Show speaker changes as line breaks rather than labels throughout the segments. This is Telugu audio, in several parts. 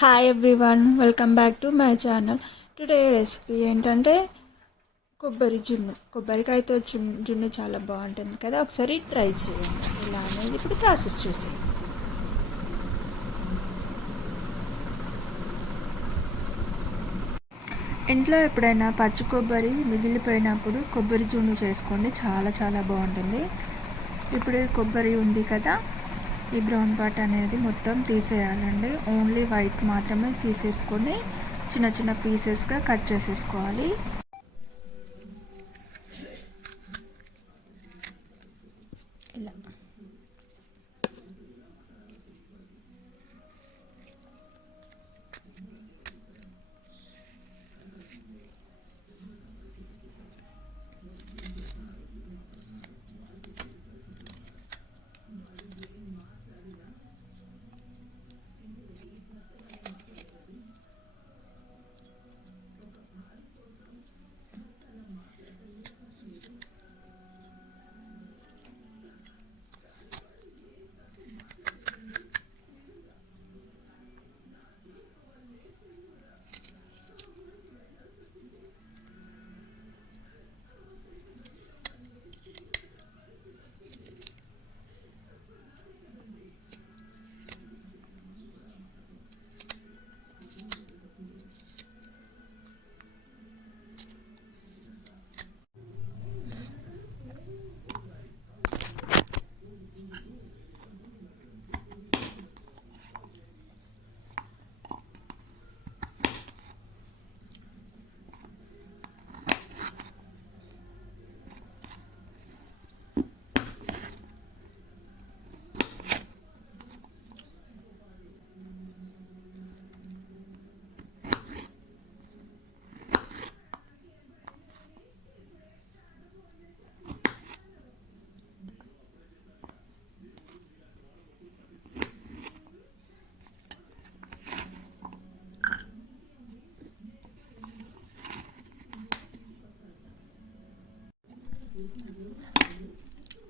Hi everyone welcome back to my channel today recipe ఏంటంటే కొబ్బరి జున్ను. కొబ్బరికాయతో జున్ను జున్ను చాలా బాగుంటుంది కదా ఒకసారి ట్రై చేయండి. ఇలా అనేది ఇప్పుడు ప్రాసెస్ చేసేయండి. ఇంట్లో ఎప్పుడైనా పచ్చి కొబ్బరి మిగిలిపోయినప్పుడు కొబ్బరి జున్ను చేసుకోండి చాలా చాలా బాగుంటుంది. ఇప్పుడు కొబ్బరి ఉంది కదా ఈ బ్రౌన్ పార్ట్ అనేది మొత్తం తీసేయాలండి. ఓన్లీ వైట్ మాత్రమే తీసేసుకొని చిన్న చిన్న పీసెస్గా కట్ చేసేసుకోవాలి.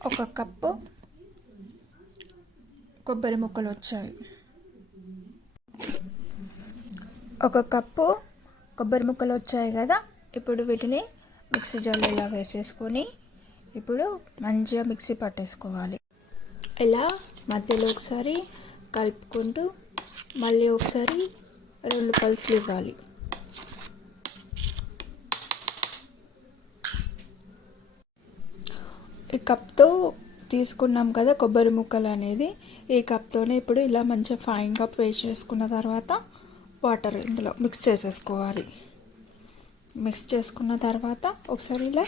ఒక కప్పు కొబ్బరి ముక్కలు వచ్చాయి. ఒక కప్పు కొబ్బరి ముక్కలు వచ్చాయి కదా? ఇప్పుడు వీటిని మిక్సీ జార్లో ఇలా వేసేసుకొని ఇప్పుడు మంచిగా మిక్సీ పట్టేసుకోవాలి. ఇలా మధ్యలో ఒకసారి కలుపుకుంటూ మళ్ళీ ఒకసారి రెండు పల్సులు ఇవ్వాలి. ఈ కప్తో తీసుకున్నాం కదా కొబ్బరి ముక్కలు అనేది. ఈ కప్తోనే ఇప్పుడు ఇలా మంచిగా ఫైన్ కప్ వేస్ట్ చేసుకున్న తర్వాత వాటర్ ఇందులో మిక్స్ చేసేసుకోవాలి. మిక్స్ చేసుకున్న తర్వాత ఒకసారి ఇలా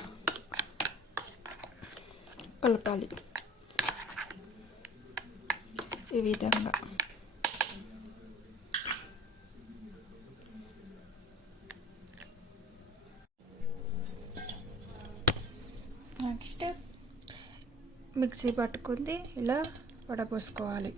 కలపాలి. ఈ విధంగా. మిక్సీ పట్టుకుంది ఇలా వడపోసుకోవాలి.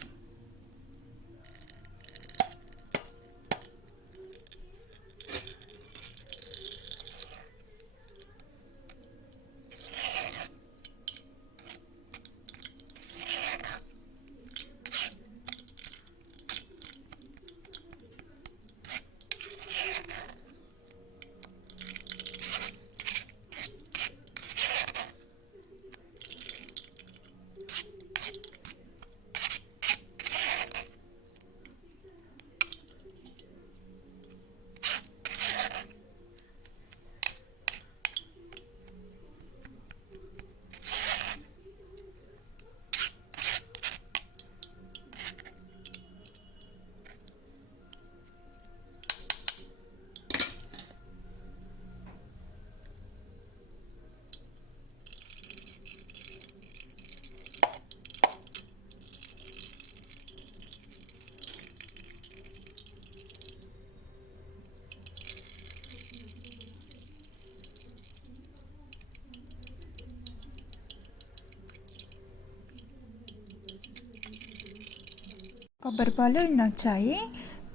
కొబ్బరి పాలు ఇన్ని వచ్చాయి.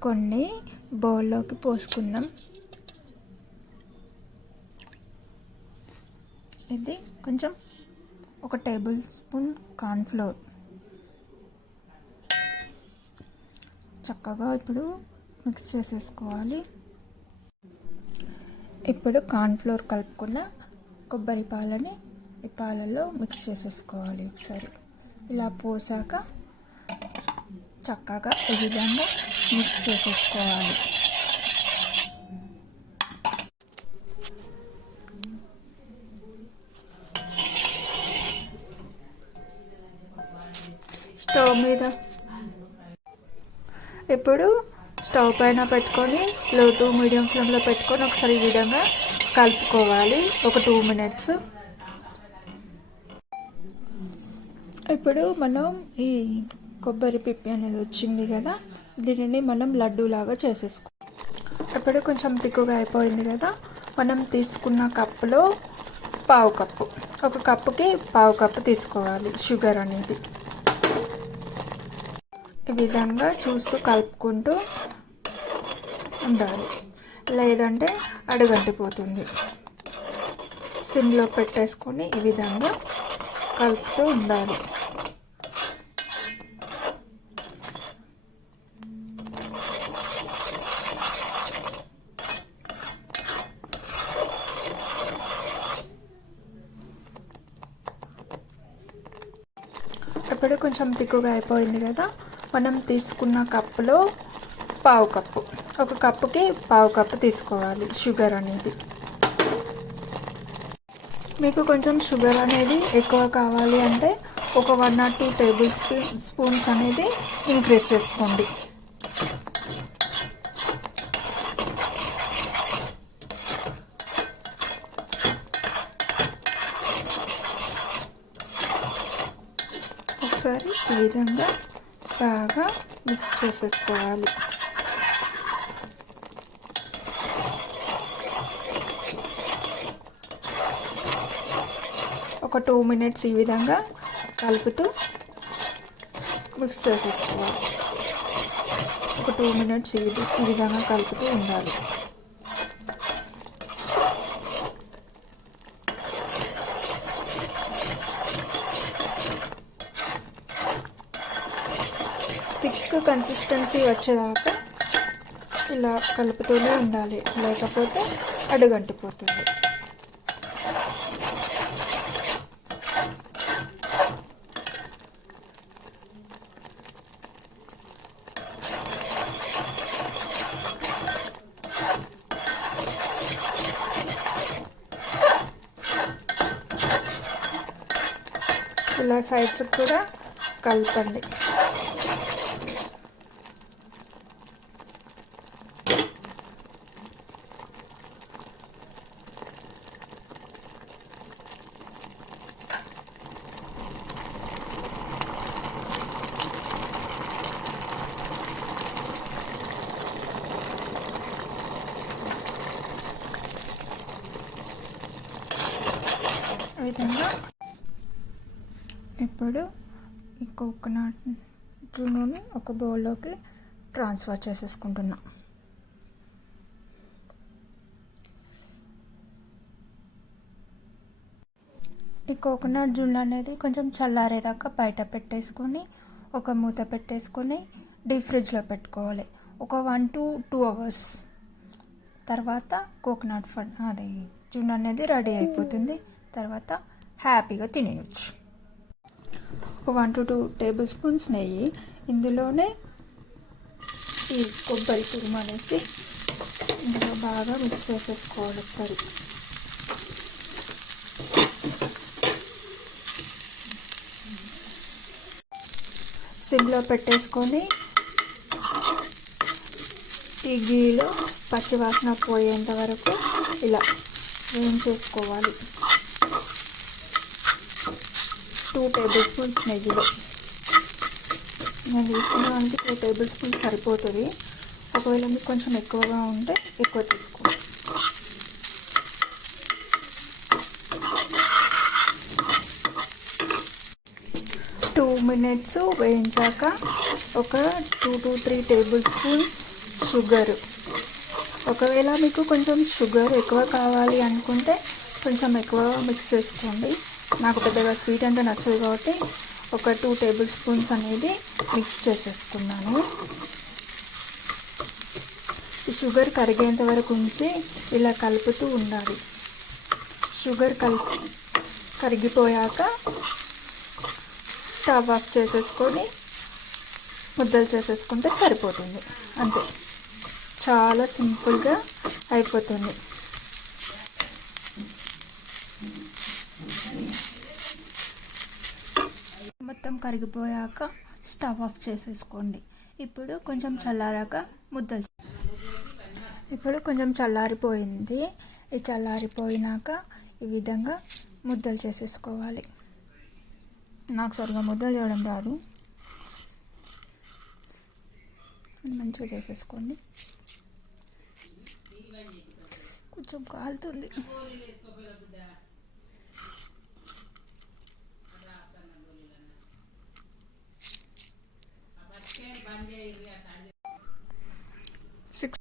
కొన్ని బౌల్లోకి పోసుకుందాం. ఇది కొంచెం ఒక టేబుల్ స్పూన్ కార్న్ఫ్లోర్ చక్కగా ఇప్పుడు మిక్స్ చేసేసుకోవాలి. ఇప్పుడు కార్న్ఫ్లోర్ కలుపుకున్న కొబ్బరి పాలని ఈ పాలలో మిక్స్ చేసేసుకోవాలి ఒకసారి. ఇలా పోసాక చక్కగా ఈ విధంగా మిక్స్ చేసేసుకోవాలి. స్టవ్ మీద ఇప్పుడు స్టవ్ పైన పెట్టుకొని లో టు మీడియం ఫ్లేమ్లో పెట్టుకొని ఒకసారి ఈ విధంగా కలుపుకోవాలి. ఒక టూ మినిట్స్. ఇప్పుడు మనం ఈ కొబ్బరి పిప్పి అనేది వచ్చింది కదా దీనిని మనం లడ్డూలాగా చేసేసుకో. అప్పుడు కొంచెం తిక్కుగా అయిపోయింది కదా మనం తీసుకున్న కప్పులో పావు కప్పు. ఒక కప్పుకి పావు కప్పు తీసుకోవాలి షుగర్ అనేది. ఈ విధంగా చూస్తూ కలుపుకుంటూ ఉండాలి. లేదంటే అడుగంటిపోతుంది. సిమ్లో పెట్టేసుకొని ఈ విధంగా కలుపుతూ ఉండాలి ఇప్పుడు కొంచెం తిక్కుగా అయిపోయింది కదా మనం తీసుకున్న కప్పులో పావు కప్పు. ఒక కప్పుకి పావు కప్పు తీసుకోవాలి షుగర్ అనేది. మీకు కొంచెం షుగర్ అనేది ఎక్కువ కావాలి అంటే ఒక one or two tablespoon spoons అనేది ఇంక్రీజ్ చేసుకోండి. ఒకసారి ఈ విధంగా బాగా మిక్స్ చేసేసుకోవాలి. ఒక టూ మినిట్స్ ఈ విధంగా కలుపుతూ మిక్స్ చేసేసుకోవాలి. ఒక టూ మినిట్స్ ఈ ఈ విధంగా కలుపుతూ ఉండాలి. కన్సిస్టెన్సీ వచ్చేదాకా ఇలా కలుపుతూనే ఉండాలి. లేకపోతే అడుగంటిపోతుంది. ఇలా సైడ్స్ కూడా కలపండి. విధంగా ఇప్పుడు ఈ కోకోనట్ నూనె ఒక బౌల్లోకి ట్రాన్స్ఫర్ చేసేసుకుంటున్నా. ఈ కోకోనట్ జున్ను అనేది కొంచెం చల్లారేదాకా బయట పెట్టేసుకొని ఒక మూత పెట్టేసుకొని డీప్ ఫ్రిడ్జ్లో పెట్టుకోవాలి. ఒక వన్ టు టూ అవర్స్ తర్వాత కోకోనట్ ఫడ్ అది జున్ను అనేది రెడీ అయిపోతుంది. తర్వాత హ్యాపీగా తినేయచ్చు. ఒక one to two tablespoons నెయ్యి. ఇందులోనే ఈ కొబ్బరి తురుము అనేసి ఇందులో బాగా మిక్స్ చేసేసుకోవాలి ఒకసారి. సిమ్లో పెట్టేసుకొని ఈ గీలో పచ్చివాసన పోయేంత వరకు ఇలా వేయించేసుకోవాలి. టూ టేబుల్ స్పూన్స్ నెయ్యిలో. నేను తీసుకున్నానికి టూ టేబుల్ స్పూన్స్ సరిపోతుంది. ఒకవేళ మీకు కొంచెం ఎక్కువగా ఉంటే ఎక్కువ తీసుకోండి. టూ మినిట్స్ వేయించాక ఒక two to three tablespoons sugar. ఒకవేళ మీకు కొంచెం షుగర్ ఎక్కువ కావాలి అనుకుంటే కొంచెం ఎక్కువ మిక్స్ చేసుకోండి. నాకు పెద్దగా స్వీట్ అంటే నచ్చదు కాబట్టి ఒక టూ టేబుల్ స్పూన్స్ అనేది మిక్స్ చేసేసుకున్నాను షుగర్ కరిగేంత వరకు ఉంచి ఇలా కలుపుతూ ఉండాలి. షుగర్ కలిపి కరిగిపోయాక స్టవ్ ఆఫ్ చేసేసుకొని ముద్దలు చేసేసుకుంటే సరిపోతుంది. అంతే. చాలా సింపుల్గా అయిపోతుంది. మొత్తం కరిగిపోయాక స్టవ్ ఆఫ్ చేసేసుకోండి. ఇప్పుడు కొంచెం చల్లారాక ముద్దలు ఇప్పుడు కొంచెం చల్లారిపోయింది. ఈ చల్లారిపోయినాక ఈ విధంగా ముద్దలు చేసేసుకోవాలి. నాకు సరిగా ముద్దలు చేయడం రాదు. మంచిగా చేసేసుకోండి. కొంచెం కాలుతుంది. Monday we have